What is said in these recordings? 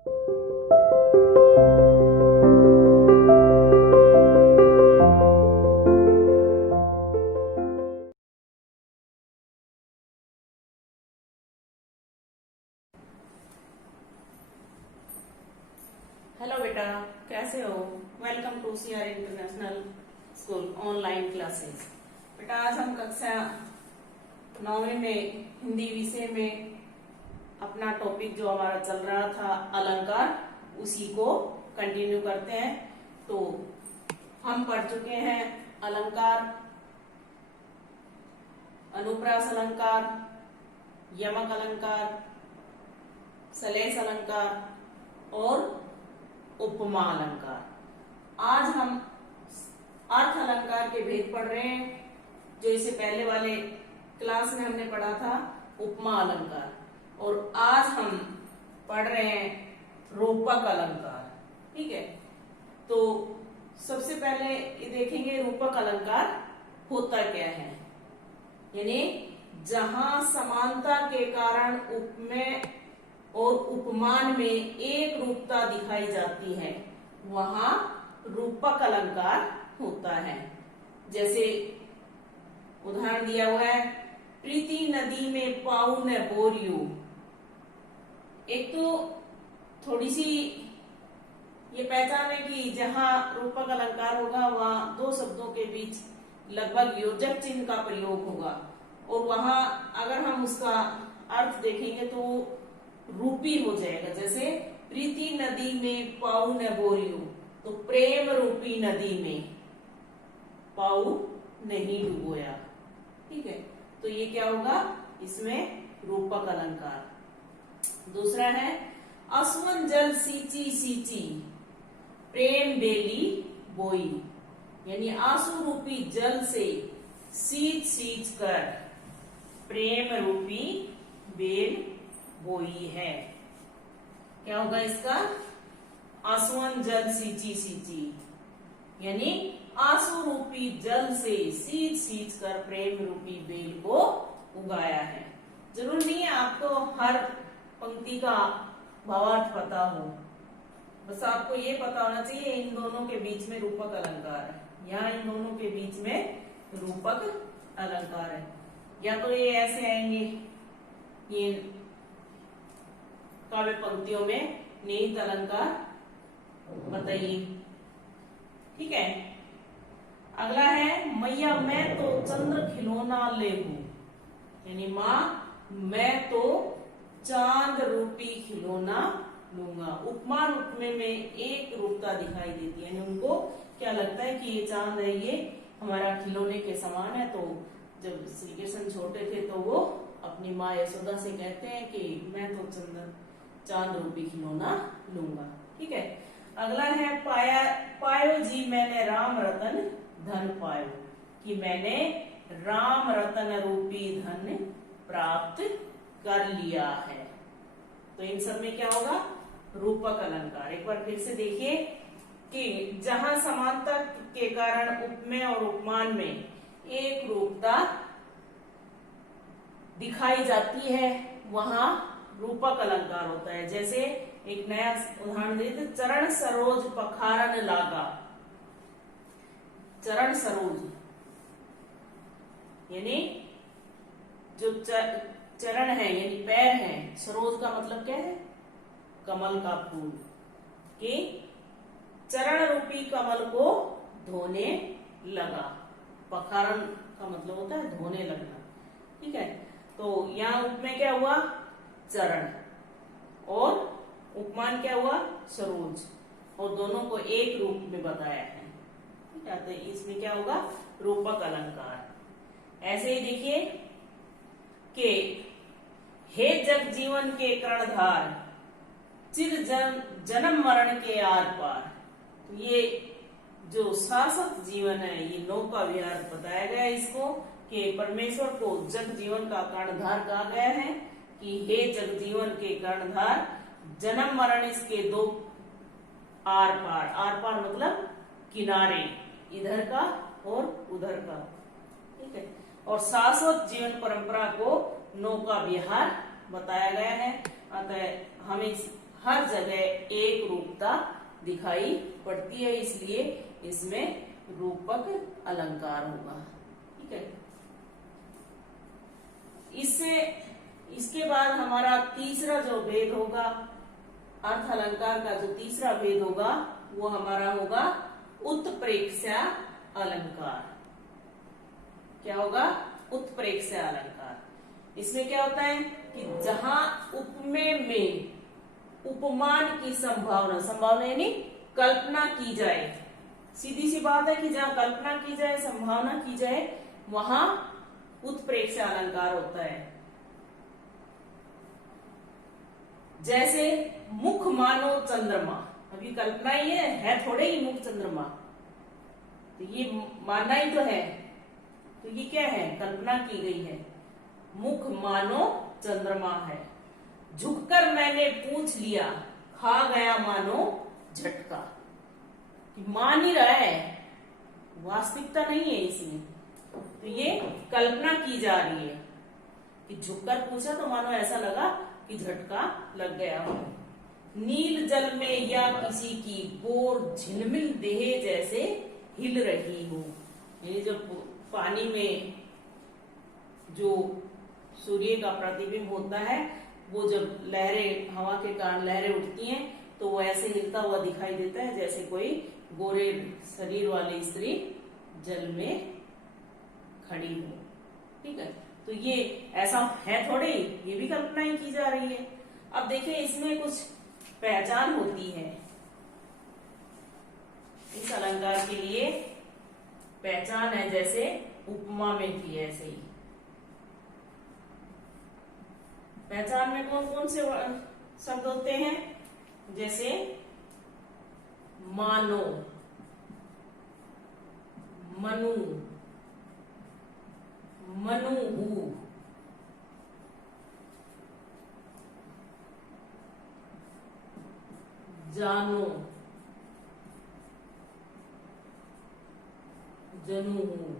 Hello बेटा, कैसे हो? Welcome to CR international school online classes. बेटा, आज हम कक्षा 9वीं में हिंदी विषय में अपना टॉपिक जो हमारा चल रहा था अलंकार, उसी को कंटिन्यू करते हैं। तो हम पढ़ चुके हैं अलंकार, अनुप्रास अलंकार, यमक अलंकार, सलेस अलंकार और उपमा अलंकार। आज हम अर्थ अलंकार के भेद पढ़ रहे हैं, जो इससे पहले वाले क्लास में हमने पढ़ा था उपमा अलंकार, और आज हम पढ़ रहे हैं रूपक अलंकार। ठीक है, तो सबसे पहले ये देखेंगे रूपक अलंकार होता क्या है। यानी जहां समानता के कारण उपमेय और उपमान में एक रूपता दिखाई जाती है, वहां रूपक अलंकार होता है। जैसे उदाहरण दिया हुआ है, प्रीति नदी में पाऊ न बोरियो। एक तो थोड़ी सी ये पहचान है कि जहां रूपक अलंकार होगा वहां दो शब्दों के बीच लगभग योजक चिन्ह का प्रयोग होगा, और वहां अगर हम उसका अर्थ देखेंगे तो रूपी हो जाएगा। जैसे प्रीति नदी में पाऊ न बोरियो, तो प्रेम रूपी नदी में पाऊ नहीं डुबोया। ठीक है, तो ये क्या होगा, इसमें रूपक अलंकार। दूसरा है असुवन जल सींची सींची, प्रेम बेली बोई। यानी आंसू रूपी जल से सींच सींच कर प्रेम रूपी बेल बोई है। क्या होगा इसका, आंसुअन जल सींची सींची, यानी आंसू रूपी जल से सींच सींच कर प्रेम रूपी बेल को उगाया है। जरूर नहीं है आपको हर पंक्ति का भावार्थ पता हो, बस आपको ये पता होना चाहिए इन दोनों के बीच में रूपक अलंकार है, यहाँ इन दोनों के बीच में रूपक अलंकार है। या तो ये ऐसे आएंगे, ये काव्य पंक्तियों में निहित अलंकार बताइए। ठीक है, अगला है मैया मैं तो चंद्र खिलौना ले हूं। यानी माँ मैं तो चांद रूपी खिलौना लूंगा। उपमान उपमेय में एक रूपता दिखाई देती है, यानी उनको क्या लगता है कि ये चांद है, ये हमारा खिलौने के समान है। तो जब श्री कृष्ण छोटे थे तो वो अपनी माँ यशोदा से कहते हैं कि मैं तो चांद रूपी खिलौना लूंगा। ठीक है, अगला है पायो जी मैंने राम रतन धन पायो, कि मैंने राम रतन रूपी धन प्राप्त कर लिया है। तो इन सब में क्या होगा, रूपक अलंकार। एक बार फिर से देखिए कि जहां समानता के कारण उपमेय और उपमान में एक रूपता दिखाई जाती है, वहां रूपक अलंकार होता है। जैसे एक नया उदाहरण देते, चरण सरोज पखारन लागा। चरण सरोज यानी जो चरण है यानी पैर है, सरोज का मतलब क्या है, कमल का फूल, कि चरण रूपी कमल को धोने लगा। पखारन का मतलब होता है धोने लगना। ठीक है, तो यहाँ उपमेय क्या हुआ, चरण, और उपमान क्या हुआ, सरोज, और दोनों को एक रूप में बताया है। ठीक है, तो इसमें क्या होगा, रूपक अलंकार। ऐसे ही देखिए कि हे जग जीवन के कर्णधार, चिर जन्म मरण के आर पार। तो ये जो शाश्वत जीवन है, ये नौका विहार बताया गया है इसको, कि परमेश्वर को जग जीवन का कर्णधार कहा गया है, कि हे जग जीवन के कर्णधार, जन्म मरण इसके दो आर पार। आर पार मतलब किनारे, इधर का और उधर का। ठीक है, और शाश्वत जीवन परंपरा को नौका विहार बताया गया है। अतः हर जगह एक रूपता दिखाई पड़ती है, इसलिए इसमें रूपक अलंकार होगा। ठीक है, इसके बाद हमारा तीसरा जो भेद होगा, अर्थ अलंकार का जो तीसरा भेद होगा वो हमारा होगा उत्प्रेक्षा अलंकार। क्या होगा? उत्प्रेक्षा अलंकार। इसमें क्या होता है कि जहां उपमेय में उपमान की संभावना यानी कल्पना की जाए, सीधी सी बात है कि जहां कल्पना की जाए, संभावना की जाए, वहां उत्प्रेक्षा अलंकार होता है। जैसे मुख मानो चंद्रमा, अभी कल्पना ही है थोड़े ही मुख चंद्रमा, तो ये मानना ही तो है, तो ये क्या है? कल्पना की गई है। मुख मानो चंद्रमा है। झुककर मैंने पूछ लिया, खा गया मानो झटका। मान ही रहा है, वास्तविकता नहीं है इसमें, तो ये कल्पना की जा रही है कि झुककर पूछा तो मानो ऐसा लगा कि झटका लग गया हो। नील जल में या किसी की बोर झिलमिल देह जैसे हिल रही हो। ये जब पानी में जो सूर्य का प्रतिबिंब होता है, वो जब लहरें, हवा के कारण लहरें उठती हैं, तो वो ऐसे हिलता हुआ दिखाई देता है जैसे कोई गोरे शरीर वाली स्त्री जल में खड़ी हो। ठीक है, तो ये ऐसा है थोड़ी, ये भी कल्पना ही की जा रही है। अब देखिए इसमें कुछ पहचान होती है, इस अलंकार के लिए पहचान है, जैसे उपमा में थी ऐसे ही। पहचान में कौन कौन से शब्द होते हैं? जैसे मानो, मनु, मनुहु, जानो, जनुहु,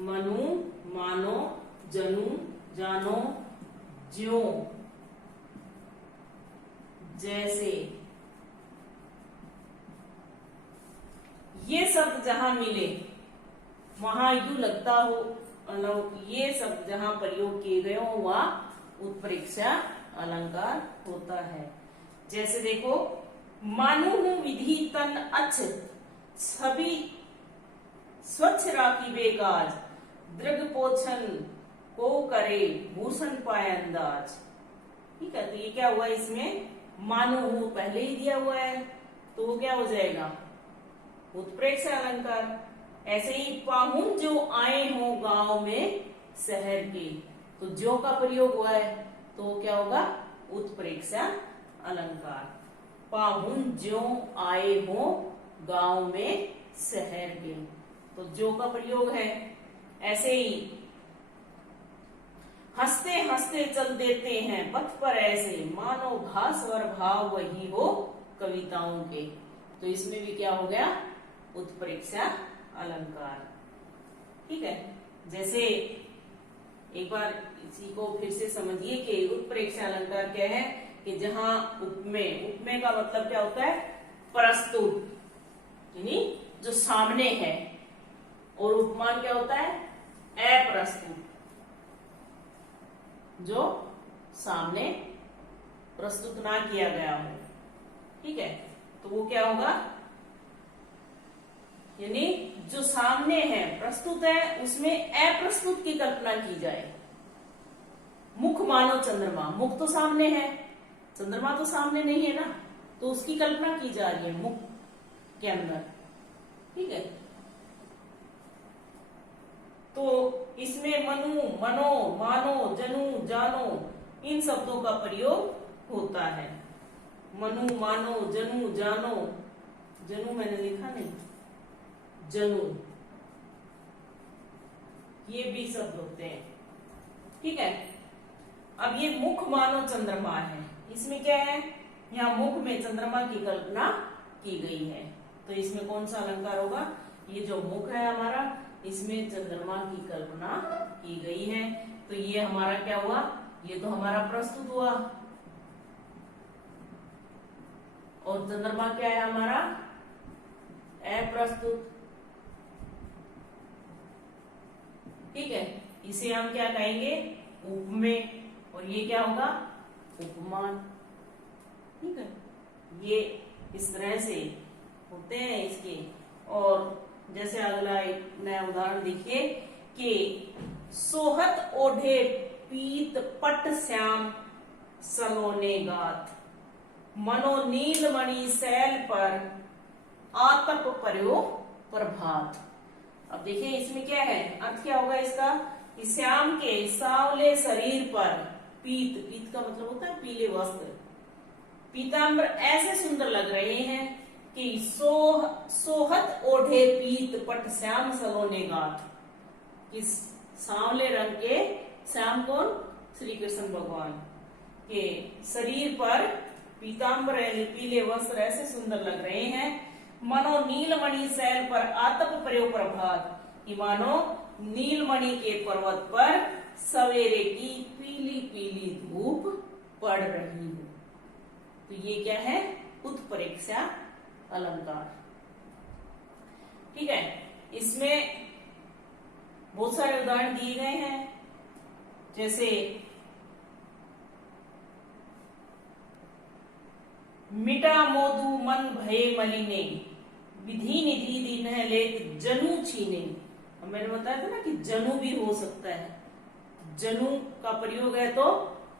मनु, मानो, जनु, जानो, ज्यों, जैसे। ये शब्द जहां मिले वहां यूं लगता हो, ये शब्द जहां प्रयोग किए गए हो वह उत्प्रेक्षा अलंकार होता है। जैसे देखो, मानु विधि तन अच्छ, छवि स्वच्छ राखी बेकाज, दृग पोछन को करे भूषण पाए अंदाज। ठीक है, तो ये क्या हुआ? इसमें मानो पहले ही दिया हुआ है, तो वो क्या हो जाएगा? उत्प्रेक्षा अलंकार। ऐसे ही पाहुन जो आए हो गांव में शहर के, तो जो का प्रयोग हुआ है तो क्या होगा? उत्प्रेक्षा अलंकार। पाहुन जो आए हो गांव में शहर के, तो जो का प्रयोग है। ऐसे ही हंसते हंसते चल देते हैं पथ पर ऐसे, मानो भास और भाव वही हो कविताओं के, तो इसमें भी क्या हो गया? उत्प्रेक्षा अलंकार। ठीक है, जैसे एक बार इसी को फिर से समझिए कि उत्प्रेक्षा अलंकार क्या है कि जहां उपमेय का मतलब क्या होता है? प्रस्तुत, यानी जो सामने है, और उपमान क्या होता है? अप्रस्तुत, जो सामने प्रस्तुत ना किया गया हो। ठीक है, तो वो क्या होगा? यानी जो सामने है, प्रस्तुत है, उसमें अप्रस्तुत की कल्पना की जाए। मुख मानो चंद्रमा, मुख तो सामने है, चंद्रमा तो सामने नहीं है ना, तो उसकी कल्पना की जा रही है मुख के अंदर। ठीक है, तो इसमें मनु, मनो, मानो, जनु, जानो, इन शब्दों का प्रयोग होता है। मनु, मानो, जनु, जानो, जनु मैंने लिखा नहीं, जनु, ये भी शब्द होते हैं। ठीक है, अब ये मुख मानो चंद्रमा है, इसमें क्या है? यहाँ मुख में चंद्रमा की कल्पना की गई है, तो इसमें कौन सा अलंकार होगा? ये जो मुख है हमारा, इसमें चंद्रमा की कल्पना की गई है, तो ये हमारा क्या हुआ? ये तो हमारा प्रस्तुत हुआ, और चंद्रमा क्या है हमारा अप्रस्तुत। ठीक है, इसे हम क्या कहेंगे उपमेय, और ये क्या होगा उपमान। ठीक है, ये इस तरह से होते हैं इसके। और जैसे अगला एक नया उदाहरण देखिए कि सोहत ओढ़े पीत पट श्याम सलोने गात, मनो नीलमणि सैल पर आतप पर्यो प्रभात। अब देखिए इसमें क्या है, अर्थ क्या होगा इसका कि श्याम के सांवले शरीर पर पीत, पीत का मतलब होता है पीले वस्त्र, पीताम्बर ऐसे सुंदर लग रहे हैं कि सोहत ओढ़े पीत पट श्याम सलोने गात, कि सांवले रंग के श्याम कौन श्री कृष्ण भगवान के शरीर पर पीताम्बर यानी पीले वस्त्र ऐसे सुंदर लग रहे हैं। मनो नीलमणि शैल पर आतप पर्यो प्रभात, कि मानो नीलमणि के पर्वत पर सवेरे की पीली पीली धूप पड़ रही है। तो ये क्या है उत्प्रेक्षा अलंकार। ठीक है, इसमें बहुत सारे उदाहरण दिए गए हैं, जैसे मिटा मोदू मन भये मलिने, विधि निधि दीन लेत जनु छीने। मैंने बताया था ना कि जनु भी हो सकता है, जनु का प्रयोग है तो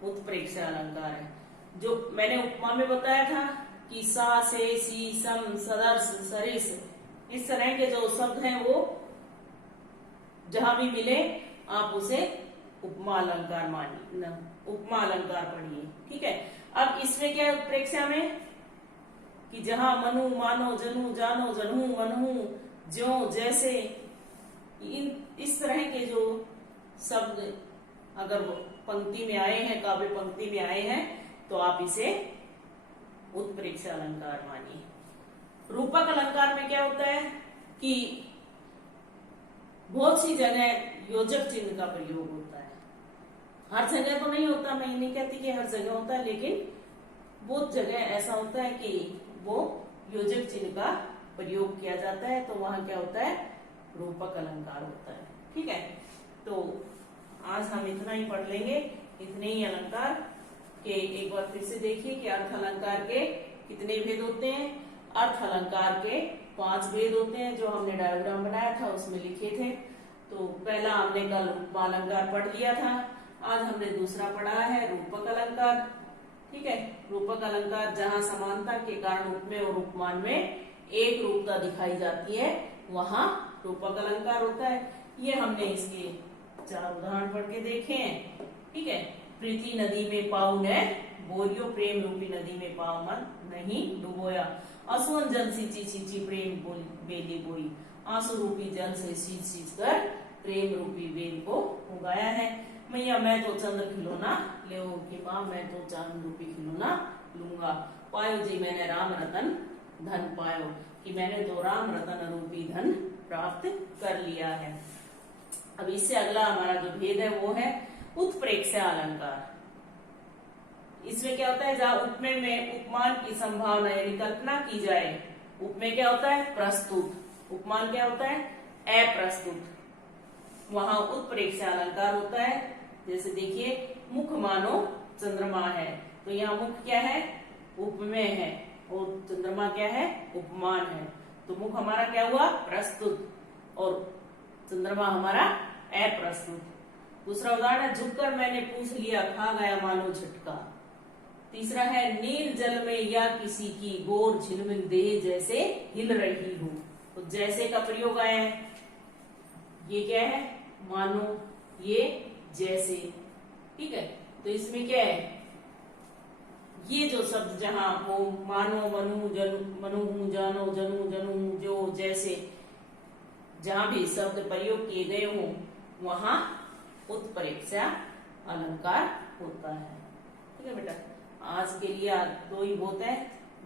उत्प्रेक्षा अलंकार है। जो मैंने उपमा में बताया था कि सा से सी सम सदर्श सरिस, इस तरह के जो शब्द हैं वो जहां भी मिले आप उसे उपमा अलंकार मानिए, उपमा अलंकार पढ़िए। ठीक है, अब इसमें क्या है उत्प्रेक्षा में कि जहां मनु मानो जनु जानो जनहू मनहू ज्यो जैसे, इस तरह के जो शब्द अगर पंक्ति में आए हैं, काव्य पंक्ति में आए हैं, तो आप इसे उत्प्रेक्षा अलंकार मानिए। रूपक अलंकार में क्या होता है कि बहुत सी जगह योजक चिन्ह का प्रयोग होता है, हर जगह तो नहीं होता, मैं नहीं कहती कि हर जगह होता है, लेकिन बहुत जगह ऐसा होता है कि वो योजक चिन्ह का प्रयोग किया जाता है, तो वहां क्या होता है रूपक अलंकार होता है। ठीक है, तो आज हम इतना ही पढ़ लेंगे, इतने ही अलंकार के एक बार फिर से देखिए कि अर्थ अलंकार के कितने भेद होते हैं। अर्थ अलंकार के 5 भेद होते हैं, जो हमने डायग्राम बनाया था उसमें लिखे थे। तो पहला हमने कल उपमा अलंकार पढ़ लिया था, आज हमने दूसरा पढ़ा है रूपक अलंकार। ठीक है, रूपक अलंकार जहां समानता के कारण उपमेय और उपमान में एक रूपता दिखाई जाती है वहां रूपक अलंकार होता है। ये हमने इसके 4 उदाहरण पढ़ के देखे हैं। ठीक है, प्रीति नदी में पाऊ ने बोरियो, प्रेम रूपी नदी में पाव मन नहीं डुबोया, असुवन जल सींची सींची प्रेम बेली बोई, आंसू रूपी जल से सींच सींच कर प्रेम रूपी बेल को उगाया है। मैया मैं तो चंद्र खिलौना ले के पाँव, मैं तो चांद रूपी खिलौना लूंगा, पायो जी मैंने राम रतन धन पायो, कि मैंने तो राम रतन रूपी धन प्राप्त कर लिया है। अब इससे अगला हमारा जो भेद है वो है उत्प्रेक्षा अलंकार। इसमें क्या होता है, जहां उपमेय में उपमान की संभावना यानी कल्पना की जाए, उपमेय क्या होता है प्रस्तुत, उपमान क्या होता है अप्रस्तुत, वहां उत्प्रेक्षा अलंकार होता है। जैसे देखिए मुख मानो चंद्रमा है, तो यहाँ मुख क्या है उपमेय है और चंद्रमा क्या है उपमान है, तो मुख हमारा क्या हुआ प्रस्तुत और चंद्रमा हमारा अप्रस्तुत। दूसरा उदाहरण है झुककर मैंने पूछ लिया खा गया मानो झटका। तीसरा है नील जल में या किसी की गोर झिलमिल देह जैसे हिल रही हो, तो जैसे का प्रयोग आया है, ये क्या है मानो, ये जैसे। ठीक है, तो इसमें क्या है ये जो शब्द जहां हो मानो मनु जनु मनु जानो जनु जनु जो जैसे, जहां भी शब्द प्रयोग किए गए हो वहां उत्प्रेक्षा अलंकार होता है। ठीक है बेटा, आज के लिए 2 ही बहुत है,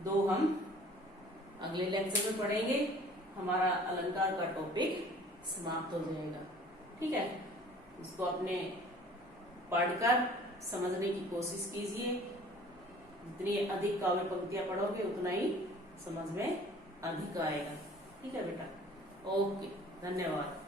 2 हम अगले लेक्चर में पढ़ेंगे, हमारा अलंकार का टॉपिक समाप्त हो जाएगा। ठीक है, इसको अपने पढ़कर समझने की कोशिश कीजिए। जितनी अधिक काव्य पंक्तियां पढ़ोगे उतना ही समझ में अधिक आएगा। ठीक है बेटा, ओके, धन्यवाद।